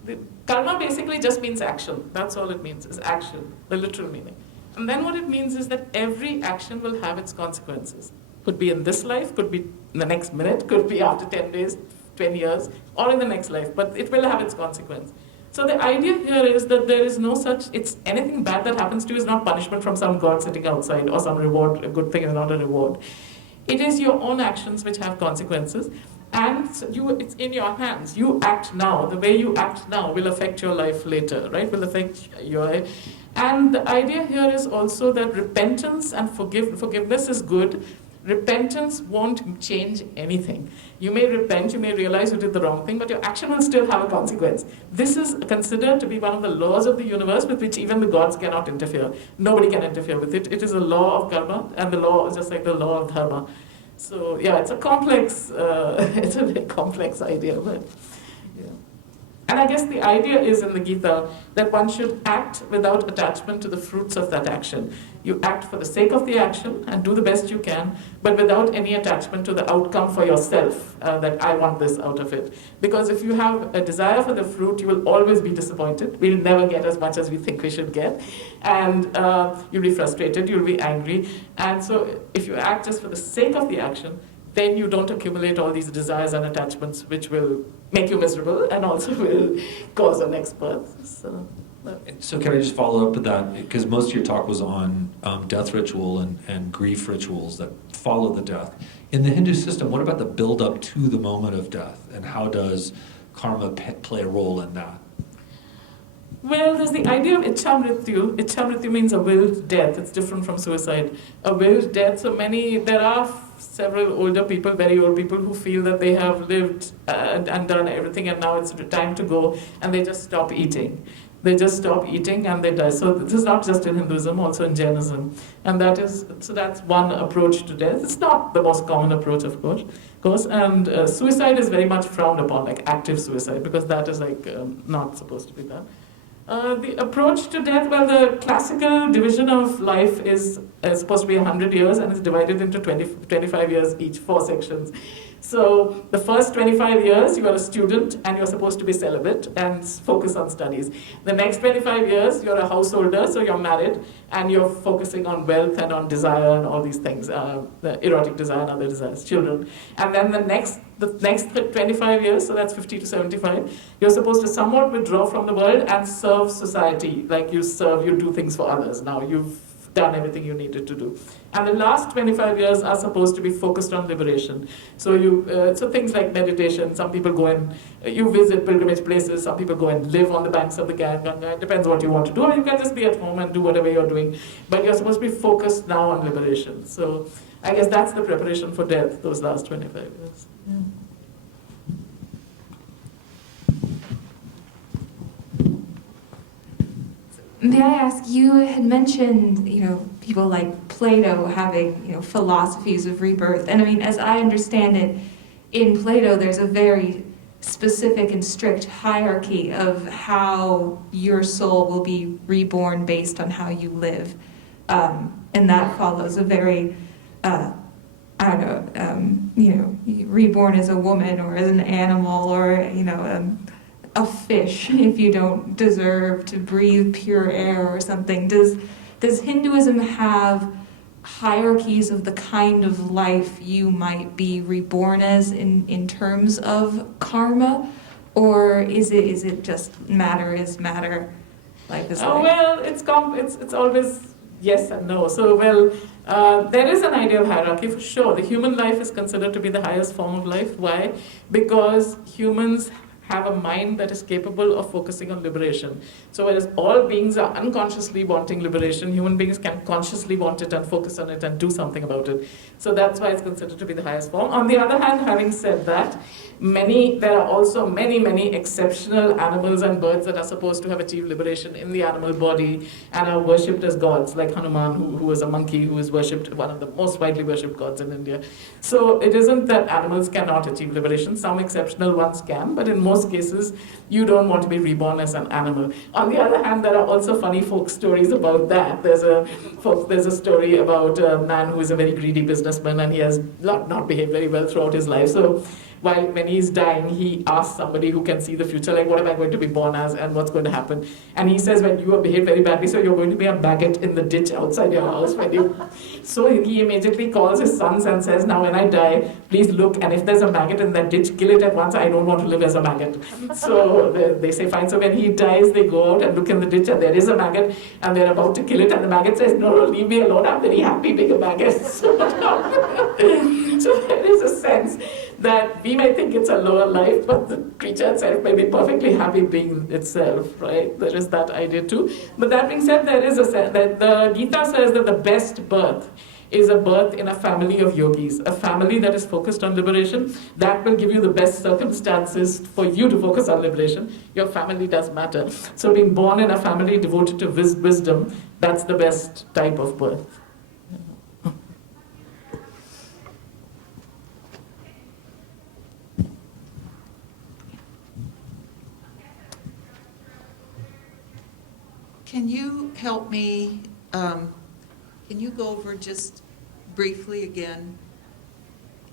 it. Karma basically just means action. That's all it means, is action, the literal meaning. And then what it means is that every action will have its consequences. Could be in this life, could be in the next minute, could be after 10 days, 20 years, or in the next life, but it will have its consequence. So the idea here is that there is no such, it's anything bad that happens to you is not punishment from some God sitting outside, or some reward, a good thing is not a reward. It is your own actions which have consequences, and it's in your hands. You act now. The way you act now will affect your life later, right? Will affect your life. And the idea here is also that repentance and forgiveness is good. Repentance won't change anything. You may repent, you may realize you did the wrong thing, but your action will still have a consequence. This is considered to be one of the laws of the universe with which even the gods cannot interfere. Nobody can interfere with it. It is a law of karma, and the law is just like the law of dharma. So yeah, it's a complex, it's a very complex idea, but yeah. And I guess the idea is in the Gita that one should act without attachment to the fruits of that action. You act for the sake of the action and do the best you can, but without any attachment to the outcome for yourself, that I want this out of it. Because if you have a desire for the fruit, you will always be disappointed. We'll never get as much as we think we should get. And you'll be frustrated, you'll be angry. And so if you act just for the sake of the action, then you don't accumulate all these desires and attachments which will make you miserable and also will cause a next birth. So can I just follow up with that? Because most of your talk was on death ritual and grief rituals that follow the death. In the Hindu system, what about the build-up to the moment of death? And how does karma play a role in that? Well, there's the idea of Ichamrityu. Ichamrityu means a willed death. It's different from suicide. A willed death. So there are several older people, very old people, who feel that they have lived and done everything and now it's time to go, and they just stop eating. They just stop eating and they die. So this is not just in Hinduism, also in Jainism. And that's one approach to death. It's not the most common approach, of course. And suicide is very much frowned upon, like active suicide, because that is like not supposed to be done. The approach to death, well, the classical division of life is supposed to be 100 years and it's divided into 25 years each, 4 sections. So the first 25 years, you are a student and you're supposed to be celibate and focus on studies. The next 25 years, you're a householder, so you're married and you're focusing on wealth and on desire and all these things, the erotic desire and other desires, children. And then the next 25 years, so that's 50 to 75, you're supposed to somewhat withdraw from the world and serve society. Like you do things for others. Now you've done everything you needed to do. And the last 25 years are supposed to be focused on liberation. So so things like meditation, some people go and you visit pilgrimage places, some people go and live on the banks of the Ganga. It depends what you want to do, or you can just be at home and do whatever you're doing. But you're supposed to be focused now on liberation. So I guess that's the preparation for death, those last 25 years. Yeah. May I ask, you had mentioned, people like Plato having, philosophies of rebirth. And I mean, as I understand it, in Plato, there's a very specific and strict hierarchy of how your soul will be reborn based on how you live. And that follows a very, reborn as a woman or as an animal or, a fish if you don't deserve to breathe pure air or something. Does Hinduism have hierarchies of the kind of life you might be reborn as in terms of karma, or is it just matter is matter, life is life? Well, it's always yes and no. So there is an idea of hierarchy for sure. The human life is considered to be the highest form of life. Why? Because humans have a mind that is capable of focusing on liberation. So whereas all beings are unconsciously wanting liberation, human beings can consciously want it and focus on it and do something about it. So that's why it's considered to be the highest form. On the other hand, having said that, there are also many exceptional animals and birds that are supposed to have achieved liberation in the animal body and are worshipped as gods, like Hanuman, who was a monkey who is worshipped, one of the most widely worshipped gods in India. So it isn't that animals cannot achieve liberation. Some exceptional ones can, but in most cases, you don't want to be reborn as an animal. On the other hand, there are also funny folk stories about that. There's a story about a man who is a very greedy businessman and he has not behaved very well throughout his life. So when he's dying, he asks somebody who can see the future, like, what am I going to be born as and what's going to happen? And he says, well, you have behaved very badly, so you're going to be a maggot in the ditch outside your house. So he immediately calls his sons and says, now when I die, please look, and if there's a maggot in that ditch, kill it at once. I don't want to live as a maggot. So they say, fine. So when he dies, they go out and look in the ditch, and there is a maggot, and they're about to kill it, and the maggot says, no, leave me alone. I'm very happy being a maggot. So there is a sense that we may think it's a lower life, but the creature itself may be perfectly happy being itself, right? There is that idea too. But that being said, there is a sense that the Gita says that the best birth is a birth in a family of yogis, a family that is focused on liberation. That will give you the best circumstances for you to focus on liberation. Your family does matter. So being born in a family devoted to wisdom, that's the best type of birth. Can you help me, can you go over just briefly again?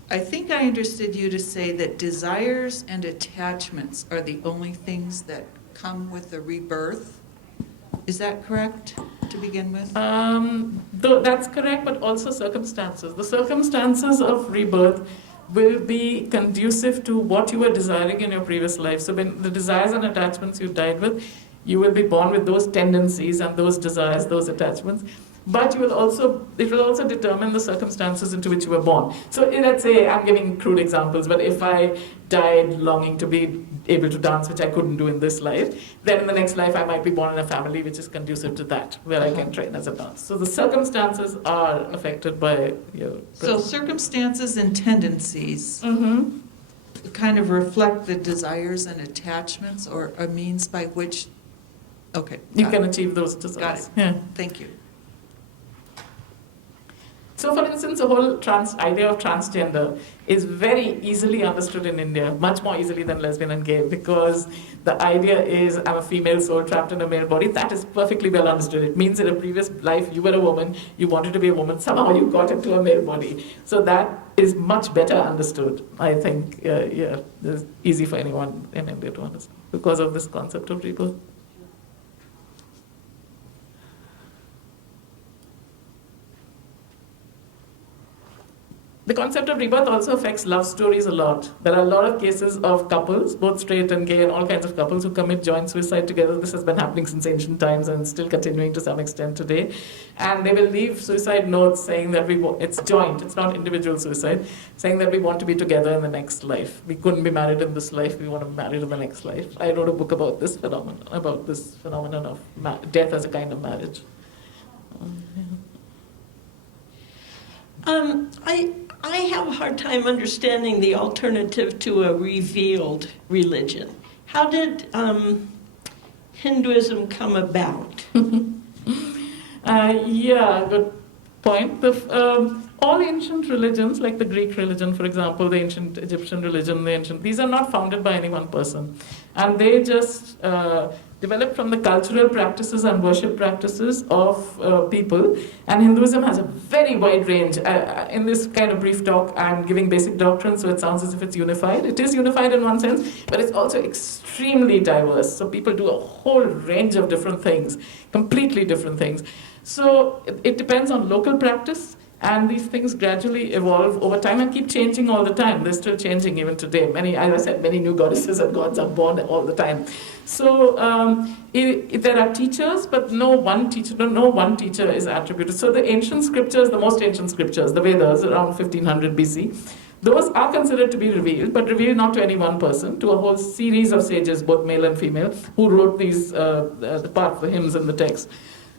I think I understood you to say that desires and attachments are the only things that come with the rebirth. Is that correct to begin with? That's correct, but also circumstances. The circumstances of rebirth will be conducive to what you were desiring in your previous life. So when the desires and attachments you died with, you will be born with those tendencies and those desires, those attachments. But it will also determine the circumstances into which you were born. So let's say, I'm giving crude examples, but if I died longing to be able to dance, which I couldn't do in this life, then in the next life I might be born in a family which is conducive to that, where I can train as a dancer. So the circumstances are affected by your... So circumstances and tendencies kind of reflect the desires and attachments, or a means by which Okay. you got can it. achieve those desires. Got it. Yeah. Thank you. So, for instance, the whole idea of transgender is very easily understood in India, much more easily than lesbian and gay, because the idea is I'm a female soul trapped in a male body. That is perfectly well understood. It means in a previous life you were a woman, you wanted to be a woman, somehow you got into a male body. So that is much better understood, I think. It's easy for anyone in India to understand because of this concept of rebirth. The concept of rebirth also affects love stories a lot. There are a lot of cases of couples, both straight and gay and all kinds of couples, who commit joint suicide together. This has been happening since ancient times and still continuing to some extent today. And they will leave suicide notes saying that it's joint, it's not individual suicide, saying that we want to be together in the next life. We couldn't be married in this life, we want to be married in the next life. I wrote a book about this phenomenon of death as a kind of marriage. I have a hard time understanding the alternative to a revealed religion. How did Hinduism come about? Yeah, good point. All ancient religions, like the Greek religion, for example, the ancient Egyptian religion, these are not founded by any one person. And they just developed from the cultural practices and worship practices of people. And Hinduism has a very wide range. In this kind of brief talk, I'm giving basic doctrine, so it sounds as if it's unified. It is unified in one sense, but it's also extremely diverse. So people do a whole range of different things, completely different things. So it depends on local practice, and these things gradually evolve over time and keep changing all the time. They're still changing even today. As I said, many new goddesses and gods are born all the time. So there are teachers, but no one teacher is attributed. So the ancient scriptures, the most ancient scriptures, the Vedas, around 1500 BC, those are considered to be revealed, but revealed not to any one person, to a whole series of sages, both male and female, who wrote these the parts, the hymns and the text.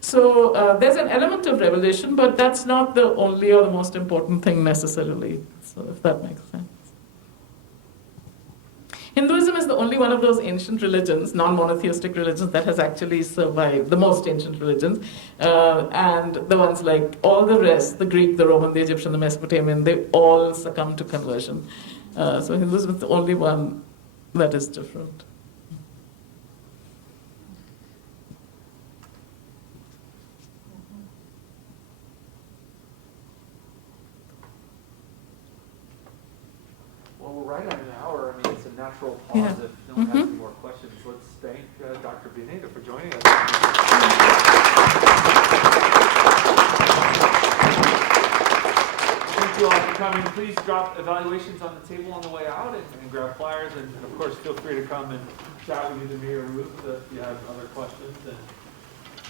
So there's an element of revelation, but that's not the only or the most important thing necessarily, so if that makes sense. Hinduism is the only one of those ancient religions, non-monotheistic religions, that has actually survived, the most ancient religions. And the ones like all the rest, the Greek, the Roman, the Egyptian, the Mesopotamian, they all succumb to conversion. So Hinduism is the only one that is different. Well, we're right at an hour. I mean, it's a natural pause if no one has any more questions. Let's thank Dr. Vanita for joining us. Thank you all for coming. Please drop evaluations on the table on the way out and grab flyers. And of course, feel free to come and chat with either me or Ruth if you have other questions. And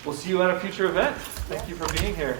we'll see you at a future event. Thank you for being here.